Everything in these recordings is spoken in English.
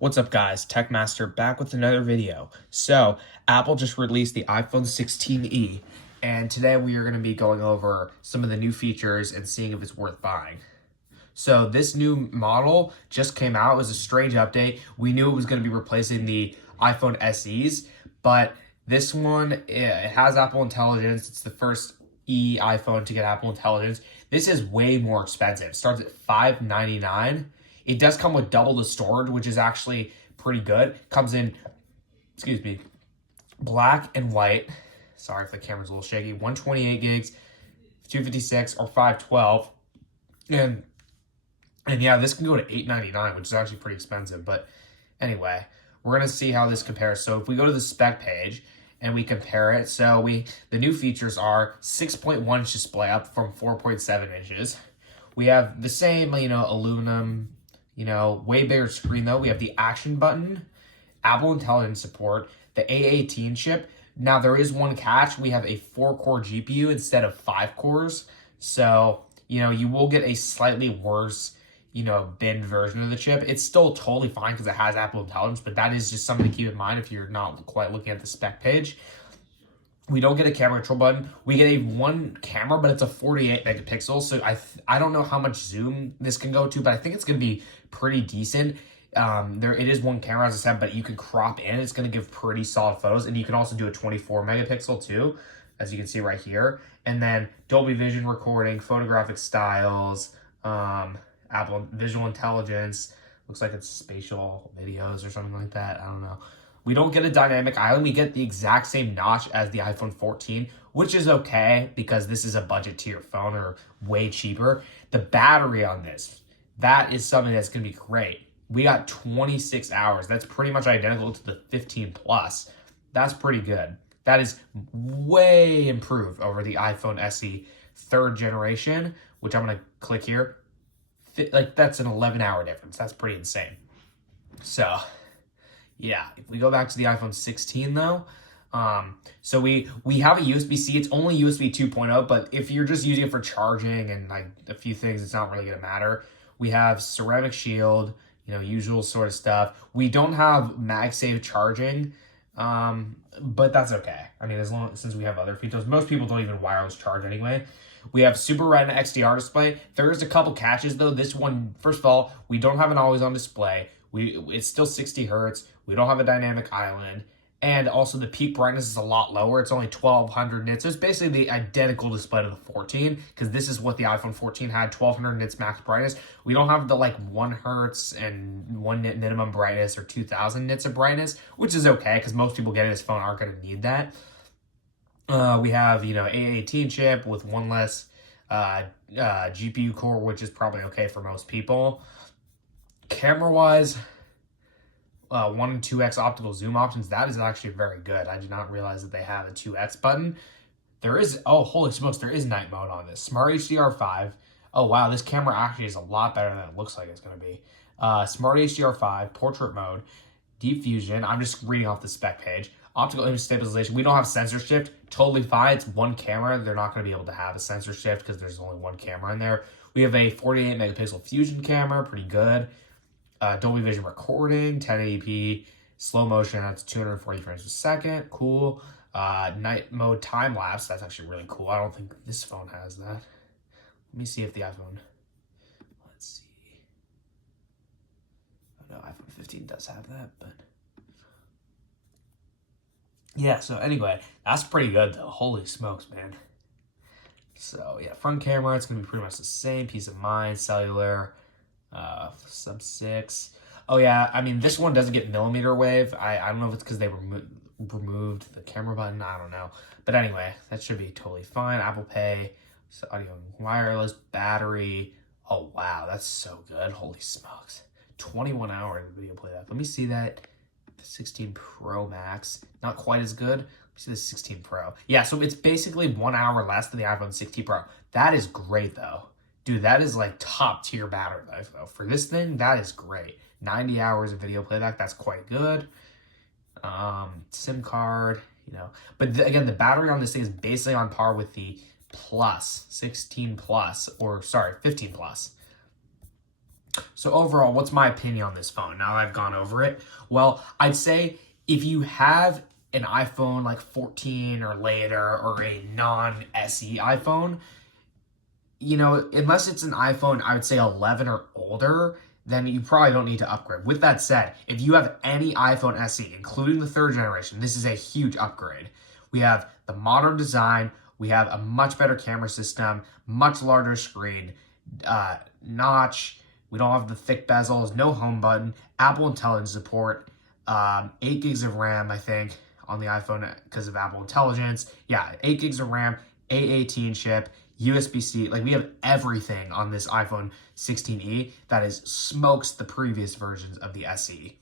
What's up guys, Techmaster back with another video. So, Apple just released the iPhone 16e, and today we are going to be going over some of the new features and seeing if it's worth buying. So this new model just came out. It was a strange update. We knew it was going to be replacing the iPhone SEs, but this one, it has Apple Intelligence. It's the first iPhone to get Apple Intelligence. This is way more expensive. It starts at $599. It does come with double the storage, which is actually pretty good. Comes in, excuse me, black and white. Sorry if the camera's a little shaky. 128 gigs, 256 or 512. And yeah, this can go to $899, which is actually pretty expensive. But anyway, we're going to see how this compares. So if we go to the spec page and we compare it, so the new features are 6.1 inch display up from 4.7 inches. We have the same, aluminum, way bigger screen though. We have the action button, Apple Intelligence support, the A18 chip. Now there is one catch. We have a 4-core GPU instead of 5 cores. So, you will get a slightly worse, bin version of the chip. It's still totally fine because it has Apple Intelligence, but that is just something to keep in mind if you're not quite looking at the spec page. We don't get a camera control button. We get a one camera, but it's a 48 megapixels. So I don't know how much zoom this can go to, but I think it's going to be pretty decent. It is one camera, as I said, but you can crop in. It's going to give pretty solid photos, and you can also do a 24 megapixel too, as you can see right here. And then Dolby Vision recording, photographic styles, Apple Visual Intelligence. Looks like it's spatial videos or something like that. I don't know. We don't get a dynamic island. We get the exact same notch as the iPhone 14, which is okay because this is a budget tier phone or way cheaper. The battery on this, that is something that's going to be great. We got 26 hours. That's pretty much identical to the 15 Plus. That's pretty good. That is way improved over the iPhone SE 3rd generation, which I'm going to click here. That's an 11-hour difference. That's pretty insane. So, yeah, if we go back to the iPhone 16 though, so we have a USB-C. It's only USB 2.0, but if you're just using it for charging and like a few things, it's not really gonna matter. We have ceramic shield, usual sort of stuff. We don't have MagSafe charging, but that's okay. I mean, since we have other features, most people don't even wireless charge anyway. We have Super Retina XDR display. There's a couple catches though. This one, first of all, we don't have an always-on display. It's still 60 hertz. We don't have a dynamic island. And also the peak brightness is a lot lower. It's only 1200 nits. So it's basically the identical display to the 14 because this is what the iPhone 14 had, 1200 nits max brightness. We don't have the 1 hertz and 1 nit minimum brightness or 2000 nits of brightness, which is okay because most people getting this phone aren't going to need that. We have, A18 chip with one less GPU core, which is probably okay for most people. Camera-wise, 1 and 2x optical zoom options. That is actually very good. I did not realize that they have a 2x button. There is, oh, holy smokes, there is night mode on this. Smart HDR5. Oh, wow, this camera actually is a lot better than it looks like it's going to be. Smart HDR5, portrait mode, deep fusion. I'm just reading off the spec page. Optical image stabilization. We don't have sensor shift. Totally fine. It's one camera. They're not going to be able to have a sensor shift because there's only one camera in there. We have a 48 megapixel fusion camera. Pretty good. Dolby Vision recording, 1080p, slow motion, that's 240 frames per second, cool. Night mode time lapse, that's actually really cool. I don't think this phone has that. Let me see if the iPhone, let's see. Oh no, iPhone 15 does have that, but. Yeah, so anyway, that's pretty good though. Holy smokes, man. So yeah, front camera, it's gonna be pretty much the same, peace of mind, cellular. Sub 6. Oh yeah, I mean this one doesn't get millimeter wave. I don't know if it's because they removed the camera button. I don't know, but anyway, that should be totally fine. Apple Pay, so audio and wireless, battery. Oh wow, that's so good. Holy smokes, 21 hour video playback. Let me see that. The 16 Pro Max, not quite as good. Let me see the 16 Pro. Yeah, so it's basically 1 hour less than the iPhone 16 Pro. That is great though. Dude, that is like top tier battery life though. For this thing, that is great. 90 hours of video playback, that's quite good. SIM card, But again, the battery on this thing is basically on par with the Plus, 16 Plus, or sorry, 15 Plus. So overall, what's my opinion on this phone now that I've gone over it? Well, I'd say if you have an iPhone like 14 or later or a non-SE iPhone, unless it's an iPhone, I would say 11 or older, then you probably don't need to upgrade. With that said, if you have any iPhone SE, including the third generation, this is a huge upgrade. We have the modern design, we have a much better camera system, much larger screen, notch, we don't have the thick bezels, no home button, Apple Intelligence support, 8 gigs of RAM, I think, on the iPhone because of Apple Intelligence. Yeah, 8 gigs of RAM, A18 chip, USB-C, like we have everything on this iPhone 16e that is smokes the previous versions of the SE.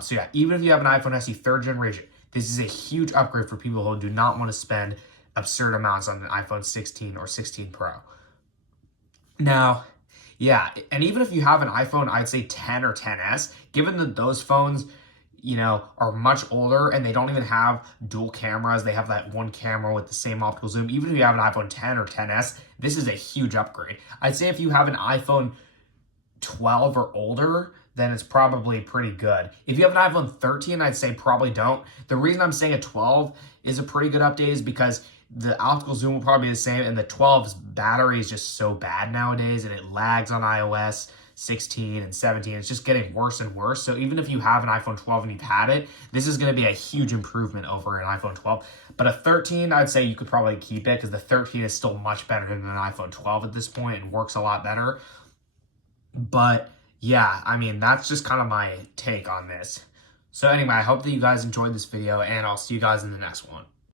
So yeah, even if you have an iPhone SE third generation, this is a huge upgrade for people who do not want to spend absurd amounts on an iPhone 16 or 16 Pro. Now, yeah, and even if you have an iPhone, I'd say 10 or 10s, given that those phones are much older and they don't even have dual cameras. They have that one camera with the same optical zoom. Even if you have an iPhone 10 or 10s, this is a huge upgrade. I'd say if you have an iPhone 12 or older, then it's probably pretty good. If you have an iPhone 13, I'd say probably don't. The reason I'm saying a 12 is a pretty good update is because the optical zoom will probably be the same, and the 12's battery is just so bad nowadays, and it lags on iOS 16 and 17. It's just getting worse and worse. So even if you have an iPhone 12 and you've had it, this is going to be a huge improvement over an iPhone 12. But a 13, I'd say you could probably keep it because the 13 is still much better than an iPhone 12 at this point and works a lot better. But yeah, I mean, that's just kind of my take on this. So anyway, I hope that you guys enjoyed this video, and I'll see you guys in the next one.